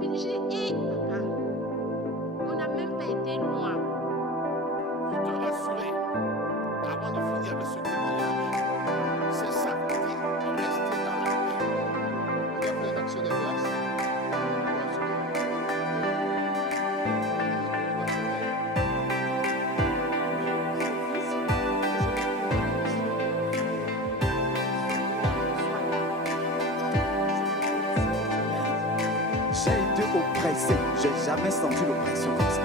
J'ai dit, papa, on n'a même pas été loin. Pour te rassurer, avant de finir avec ce témoignage, c'est samedi, restez dans la paix. On a fait une action de grâce. J'ai été oppressé, j'ai jamais senti l'oppression comme ça.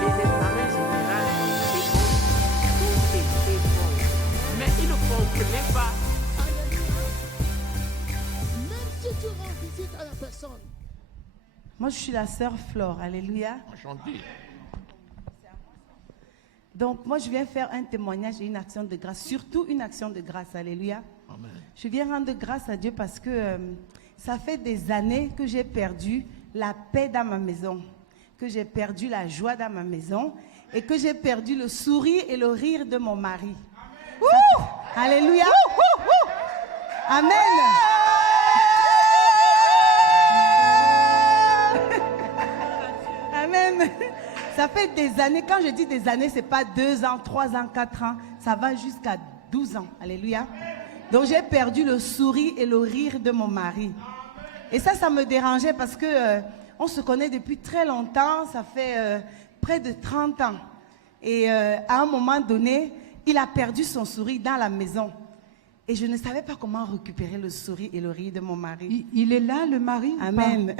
Les examens généraux, c'est bon. Tout était bon. Mais ils ne comprenaient pas. Même si tu rends visite à la personne, Moi, je suis la sœur Flore. Alléluia. enchanté. Donc, moi, je viens faire un témoignage et une action de grâce. Surtout une action de grâce. Alléluia. Amen. Je viens rendre grâce à Dieu parce que ça fait des années que j'ai perdu la paix dans ma maison, que j'ai perdu la joie dans ma maison et que j'ai perdu le sourire et le rire de mon mari. Alléluia. Amen. Amen. Ça fait des années, quand je dis des années, ce n'est pas 2 ans, 3 ans, 4 ans, ça va jusqu'à 12 ans. Alléluia. Donc j'ai perdu le sourire et le rire de mon mari. Et ça me dérangeait parce que on se connaît depuis très longtemps, ça fait près de 30 ans. Et à un moment donné, il a perdu son sourire dans la maison. Et je ne savais pas comment récupérer le sourire et le rire de mon mari. Il est là, le mari? Amen.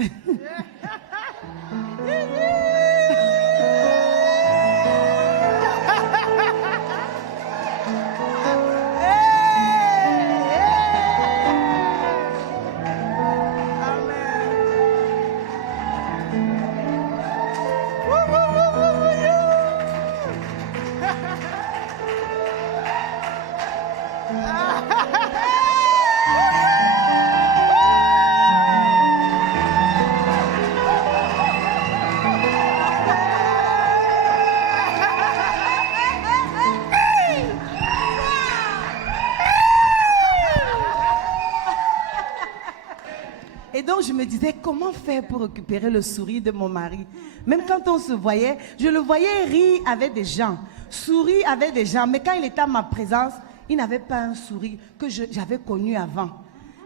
Et donc je me disais, comment faire pour récupérer le sourire de mon mari? Même quand on se voyait, je le voyais rire avec des gens, sourire avec des gens. Mais quand il était à ma présence, il n'avait pas un sourire que j'avais connu avant.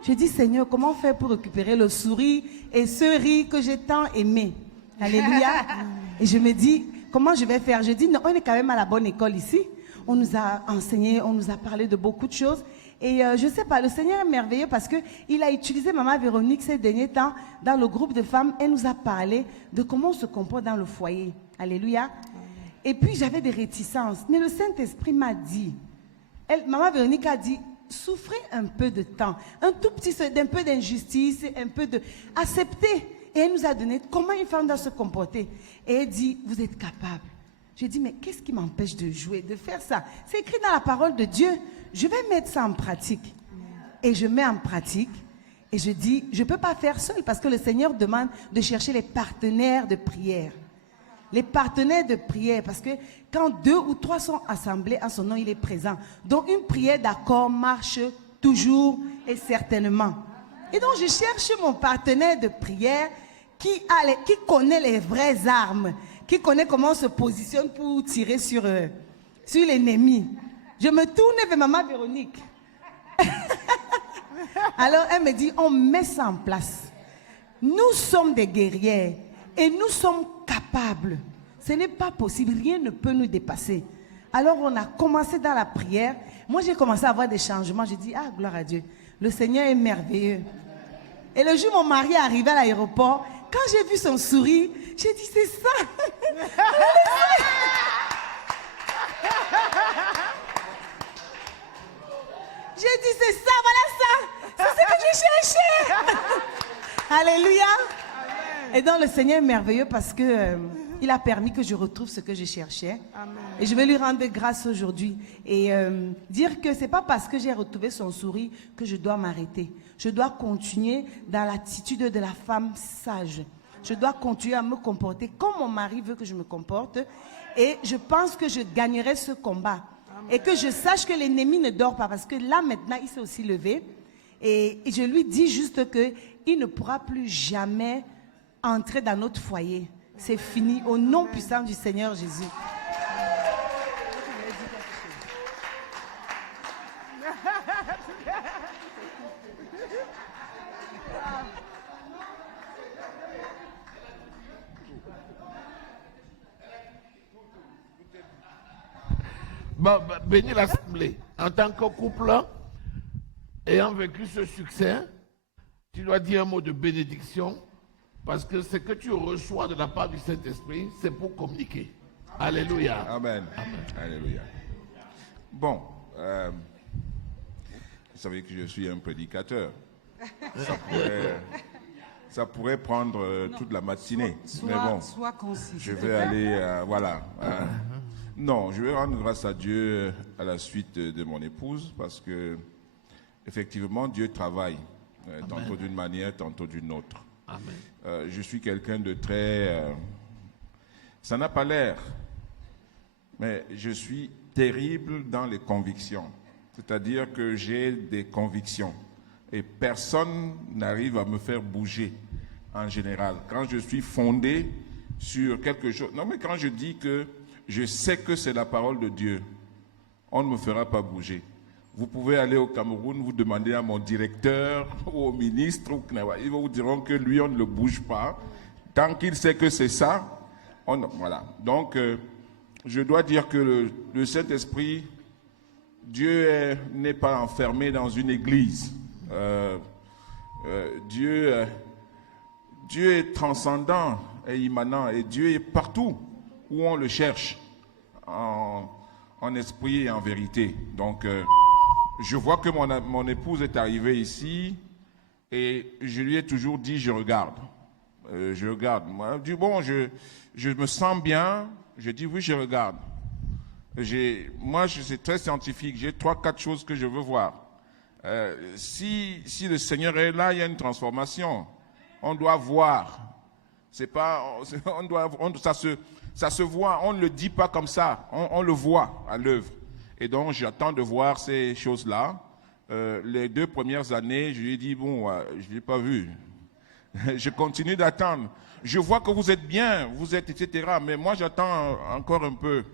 J'ai dit, Seigneur, comment faire pour récupérer le sourire et ce rire que j'ai tant aimé? Alléluia. Et je me dis, comment je vais faire? Je dis, non, on est quand même à la bonne école ici. On nous a enseigné, on nous a parlé de beaucoup de choses. Et je ne sais pas, le Seigneur est merveilleux parce qu'il a utilisé Maman Véronique ces derniers temps dans le groupe de femmes. Elle nous a parlé de comment on se comporte dans le foyer. Alléluia. Et puis j'avais des réticences. Mais le Saint-Esprit m'a dit, Maman Véronique a dit, souffrez un peu de temps, un tout petit, un peu d'injustice, un peu de... Acceptez. Et elle nous a donné comment une femme doit se comporter. Et elle dit, vous êtes capable. J'ai dit, mais qu'est-ce qui m'empêche de jouer, de faire ça? C'est écrit dans la parole de Dieu. Je vais mettre ça en pratique. Et je mets en pratique. Et je dis, je ne peux pas faire seul parce que le Seigneur demande de chercher les partenaires de prière. Les partenaires de prière, parce que quand 2 ou 3 sont assemblés en son nom, il est présent. Donc une prière d'accord marche toujours et certainement. Et donc je cherche mon partenaire de prière qui connaît les vraies armes, qui connaît comment on se positionne pour tirer sur l'ennemi. Je me tourne vers Maman Véronique. Alors elle me dit, on met ça en place. Nous sommes des guerrières et nous sommes capables. Ce n'est pas possible, rien ne peut nous dépasser. Alors on a commencé dans la prière. Moi j'ai commencé à avoir des changements. J'ai dit, ah gloire à Dieu, le Seigneur est merveilleux. Et le jour où mon mari est arrivé à l'aéroport, quand j'ai vu son sourire, j'ai dit, c'est ça. J'ai dit, c'est ça, voilà ça. C'est ce que j'ai cherché. Alléluia. Et donc le Seigneur est merveilleux parce que il a permis que je retrouve ce que je cherchais. Amen. Et je vais lui rendre grâce aujourd'hui. Et dire que ce n'est pas parce que j'ai retrouvé son sourire que je dois m'arrêter. Je dois continuer dans l'attitude de la femme sage. Je dois continuer à me comporter comme mon mari veut que je me comporte. Et je pense que je gagnerai ce combat. Amen. Et que je sache que l'ennemi ne dort pas. Parce que là, maintenant, il s'est aussi levé. Et je lui dis juste qu'il ne pourra plus jamais entrer dans notre foyer. C'est fini. Au nom puissant du Seigneur Jésus. Bon, bénis l'assemblée. En tant que couple, ayant vécu ce succès, tu dois dire un mot de bénédiction parce que ce que tu reçois de la part du Saint-Esprit, c'est pour communiquer. Alléluia. Amen. Alléluia. Bon, vous savez que je suis un prédicateur. Ça pourrait prendre toute la matinée. Mais bon, sois concis. je vais aller, voilà. Non, je vais rendre grâce à Dieu à la suite de mon épouse parce que, effectivement, Dieu travaille, tantôt d'une manière, tantôt d'une autre. Amen. Je suis quelqu'un de très... ça n'a pas l'air, mais je suis terrible dans les convictions. C'est-à-dire que j'ai des convictions et personne n'arrive à me faire bouger en général. Quand je suis fondé sur quelque chose... Non, mais quand je dis que je sais que c'est la parole de Dieu, on ne me fera pas bouger. Vous pouvez aller au Cameroun, vous demandez à mon directeur ou au ministre, ils vous diront que lui, on ne le bouge pas. Tant qu'il sait que c'est ça, voilà. Donc, je dois dire que le Saint-Esprit, Dieu n'est pas enfermé dans une église. Dieu est transcendant et immanent, et Dieu est partout où on le cherche, en esprit et en vérité. Donc, je vois que mon épouse est arrivée ici et je lui ai toujours dit, je regarde. Je regarde. Moi, je dis, bon, je me sens bien. Je dis, oui, je regarde. Moi, je suis très scientifique. J'ai 3-4 choses que je veux voir. Si le Seigneur est là, il y a une transformation. On doit voir. C'est pas, ça se voit, on ne le dit pas comme ça, on le voit à l'œuvre. Et donc, j'attends de voir ces choses-là. Les 2 premières années, je lui ai dit, bon, je ne l'ai pas vu. Je continue d'attendre. Je vois que vous êtes bien, vous êtes, etc. Mais moi, j'attends encore un peu.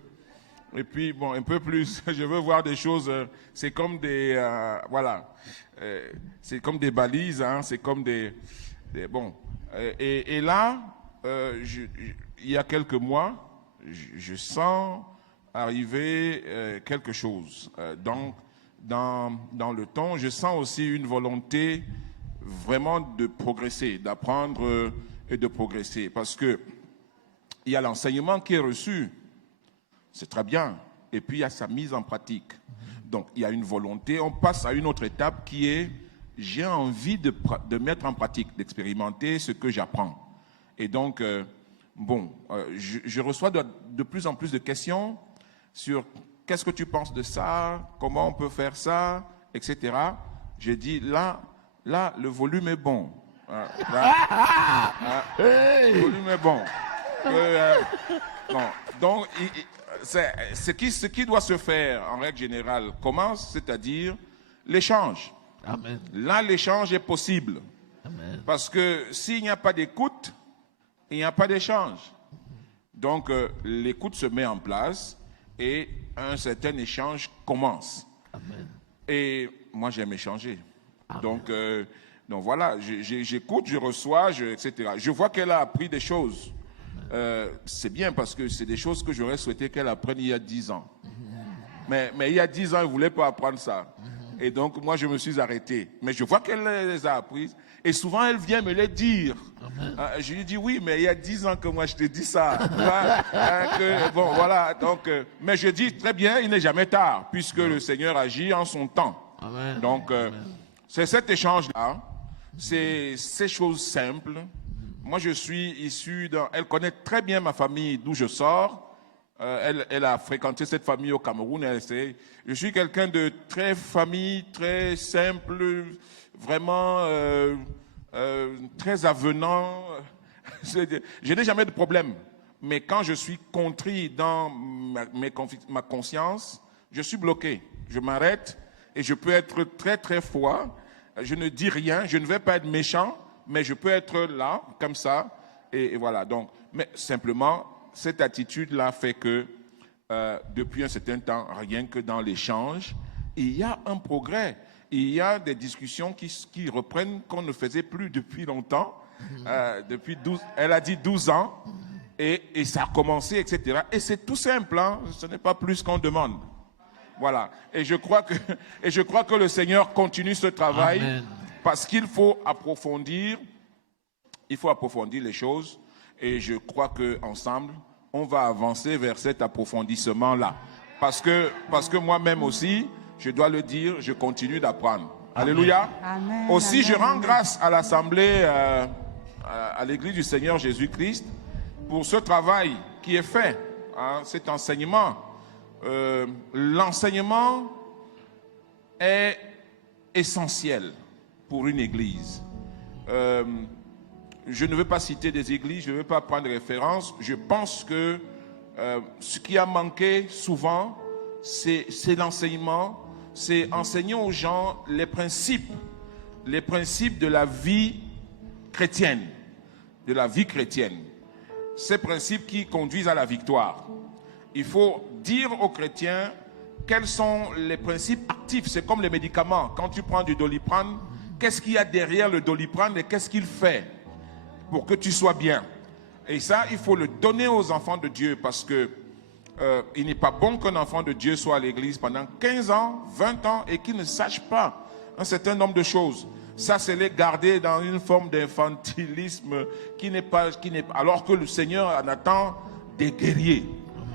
Et puis, bon, un peu plus. Je veux voir des choses. C'est comme des... voilà. C'est comme des balises, hein, c'est comme des bon. Et là... il y a quelques mois, je sens arriver quelque chose. Donc, dans le temps, je sens aussi une volonté vraiment de progresser, d'apprendre et de progresser. Parce que il y a l'enseignement qui est reçu, c'est très bien. Et puis, il y a sa mise en pratique. Donc, il y a une volonté. On passe à une autre étape qui est, j'ai envie de mettre en pratique, d'expérimenter ce que j'apprends. Et donc, je reçois de plus en plus de questions sur qu'est-ce que tu penses de ça, comment on peut faire ça, etc. J'ai dit, là, le volume est bon. Le volume est bon. Non. Donc, ce qui doit se faire en règle générale commence, c'est-à-dire l'échange. Amen. Là, l'échange est possible. Amen. Parce que s'il n'y a pas d'écoute, il n'y a pas d'échange. Donc, l'écoute se met en place et un certain échange commence. Amen. Et moi, j'aime échanger. Amen. Donc voilà, j'écoute, je reçois, etc. Je vois qu'elle a appris des choses. C'est bien parce que c'est des choses que j'aurais souhaité qu'elle apprenne il y a 10 ans. Mais il y a 10 ans, elle ne voulait pas apprendre ça. Et donc, moi, je me suis arrêté. Mais je vois qu'elle les a apprises. Et souvent, elle vient me les dire. Je lui dis, oui, mais il y a 10 ans que moi, je te dis ça. Bon, voilà. Donc, mais je dis, très bien, il n'est jamais tard, puisque le Seigneur agit en son temps. Amen. Donc, c'est cet échange-là, c'est ces choses simples Moi, je suis issu elle connaît très bien ma famille d'où je sors. Elle a fréquenté cette famille au Cameroun. Je suis quelqu'un de très famille, très simple, vraiment très avenant. Je n'ai jamais de problème. Mais quand je suis contrit dans ma conscience, je suis bloqué. Je m'arrête et je peux être très très froid. Je ne dis rien, je ne vais pas être méchant, mais je peux être là, comme ça. Et voilà. Donc, mais simplement, cette attitude-là fait que depuis un certain temps, rien que dans l'échange, il y a un progrès. Il y a des discussions qui reprennent qu'on ne faisait plus depuis longtemps. Depuis 12, elle a dit 12 ans. Et ça a commencé, etc. Et c'est tout simple, hein? Ce n'est pas plus qu'on demande. Voilà. Et je crois que le Seigneur continue ce travail. Amen. Parce qu'il faut approfondir. Il faut approfondir les choses. Et je crois qu'ensemble, on va avancer vers cet approfondissement-là. Parce que moi-même aussi, je dois le dire, je continue d'apprendre. Amen. Alléluia. Amen. Aussi, amen. Je rends grâce à l'Assemblée, à l'Église du Seigneur Jésus-Christ, pour ce travail qui est fait, hein, cet enseignement. L'enseignement est essentiel pour une église. Je ne veux pas citer des églises, je ne veux pas prendre référence. Je pense que ce qui a manqué souvent, c'est l'enseignement. C'est enseigner aux gens les principes de la vie chrétienne. De la vie chrétienne. Ces principes qui conduisent à la victoire. Il faut dire aux chrétiens quels sont les principes actifs. C'est comme les médicaments. Quand tu prends du Doliprane, qu'est-ce qu'il y a derrière le Doliprane et qu'est-ce qu'il fait pour que tu sois bien. Et ça, il faut le donner aux enfants de Dieu parce que il n'est pas bon qu'un enfant de Dieu soit à l'église pendant 15 ans, 20 ans et qu'il ne sache pas un certain nombre de choses. Ça, c'est les garder dans une forme d'infantilisme alors que le Seigneur en attend des guerriers,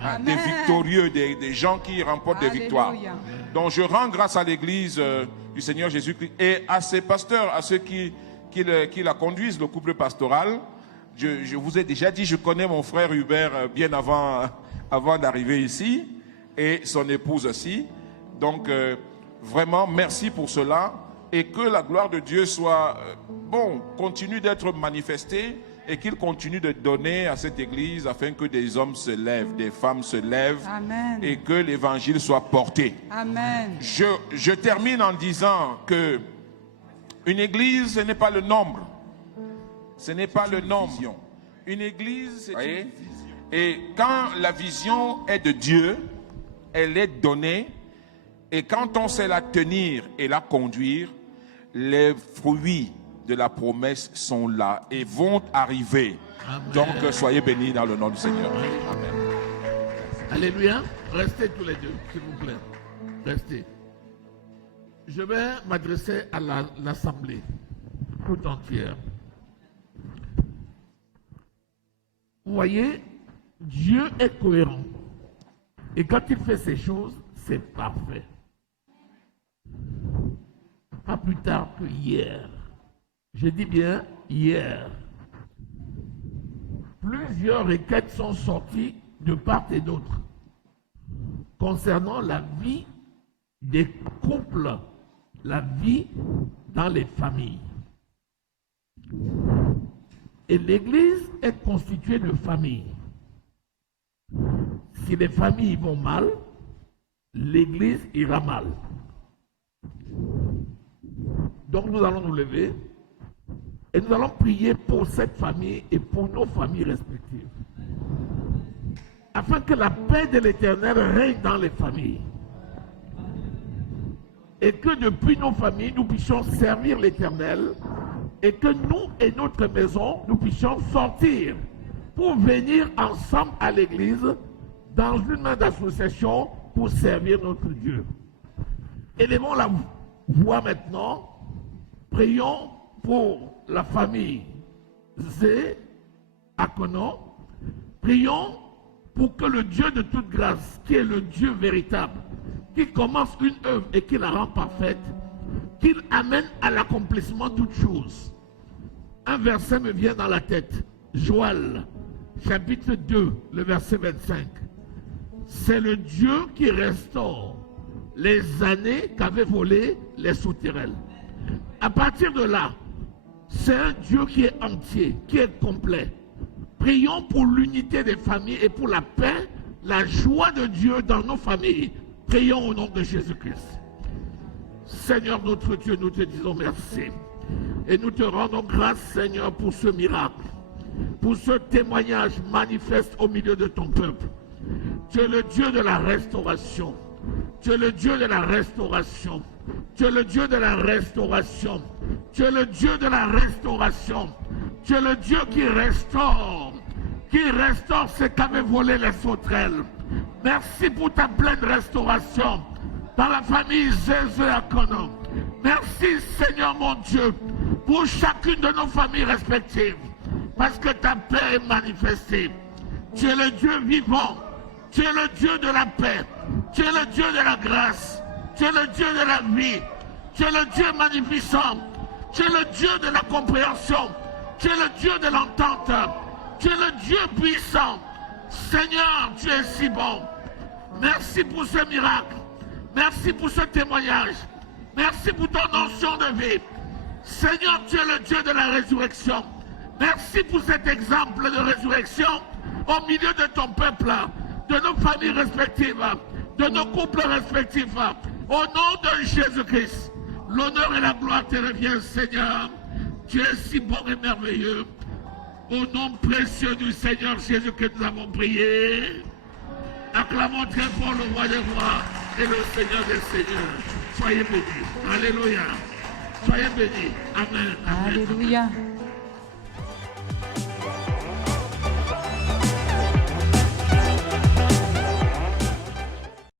hein, des victorieux, des gens qui remportent Alléluia. Des victoires. Donc, je rends grâce à l'église du Seigneur Jésus-Christ et à ses pasteurs, à ceux qui la conduisent, le couple pastoral. Je vous ai déjà dit, je connais mon frère Hubert bien avant d'arriver ici et son épouse aussi. Donc, vraiment, merci pour cela. Et que la gloire de Dieu continue d'être manifestée et qu'il continue de donner à cette église afin que des hommes se lèvent, des femmes se lèvent. Amen. Et que l'évangile soit porté. Amen. Je termine en disant que une église, ce n'est pas le nombre. Ce n'est pas le nombre. Une église, c'est une vision. Et quand la vision est de Dieu, elle est donnée. Et quand on sait la tenir et la conduire, les fruits de la promesse sont là et vont arriver. Amen. Donc, soyez bénis dans le nom du Seigneur. Amen. Alléluia. Restez tous les deux, s'il vous plaît. Restez. Je vais m'adresser à l'Assemblée tout entière. Vous voyez, Dieu est cohérent. Et quand il fait ces choses, c'est parfait. Pas plus tard que hier. Je dis bien hier. Plusieurs requêtes sont sorties de part et d'autre concernant la vie des couples, la vie dans les familles. Et l'Église est constituée de familles. Si les familles vont mal, l'Église ira mal. Donc nous allons nous lever et nous allons prier pour cette famille et pour nos familles respectives. Afin que la paix de l'Éternel règne dans les familles. Et que depuis nos familles, nous puissions servir l'Éternel. Et que nous et notre maison, nous puissions sortir pour venir ensemble à l'église dans une main d'association pour servir notre Dieu. Élevons la voix maintenant. Prions pour la famille Zé Akono. Prions pour que le Dieu de toute grâce, qui est le Dieu véritable, qui commence une œuvre et qui la rend parfaite, qu'il amène à l'accomplissement toutes choses. un verset me vient dans la tête. Joël, chapitre 2, le verset 25. C'est le Dieu qui restaure les années qu'avaient volées les souterrains. À partir de là, c'est un Dieu qui est entier, qui est complet. Prions pour l'unité des familles et pour la paix, la joie de Dieu dans nos familles. Prions au nom de Jésus-Christ. Seigneur notre Dieu, nous te disons merci. Et nous te rendons grâce, Seigneur, pour ce miracle, pour ce témoignage manifeste au milieu de ton peuple. Tu es le Dieu de la restauration. Tu es le Dieu de la restauration. Tu es le Dieu de la restauration. Tu es le Dieu de la restauration. Tu es le Dieu qui restaure ce qu'avaient volé les sauterelles. Merci pour ta pleine restauration dans la famille Zézé Akono. Merci Seigneur mon Dieu pour chacune de nos familles respectives parce que ta paix est manifestée. Tu es le Dieu vivant. Tu es le Dieu de la paix. Tu es le Dieu de la grâce. Tu es le Dieu de la vie. Tu es le Dieu magnificent. Tu es le Dieu de la compréhension. Tu es le Dieu de l'entente. Tu es le Dieu puissant. Seigneur, tu es si bon. Merci pour ce miracle. Merci pour ce témoignage. Merci pour ton onction de vie. Seigneur, tu es le Dieu de la résurrection. Merci pour cet exemple de résurrection au milieu de ton peuple, de nos familles respectives, de nos couples respectifs. Au nom de Jésus-Christ, l'honneur et la gloire te reviennent, Seigneur. Tu es si bon et merveilleux. Au nom précieux du Seigneur Jésus que nous avons prié. Acclamons très fort le roi des rois et le Seigneur des seigneurs. Soyez bénis. Alléluia. Soyez bénis. Amen. Amen. Alléluia.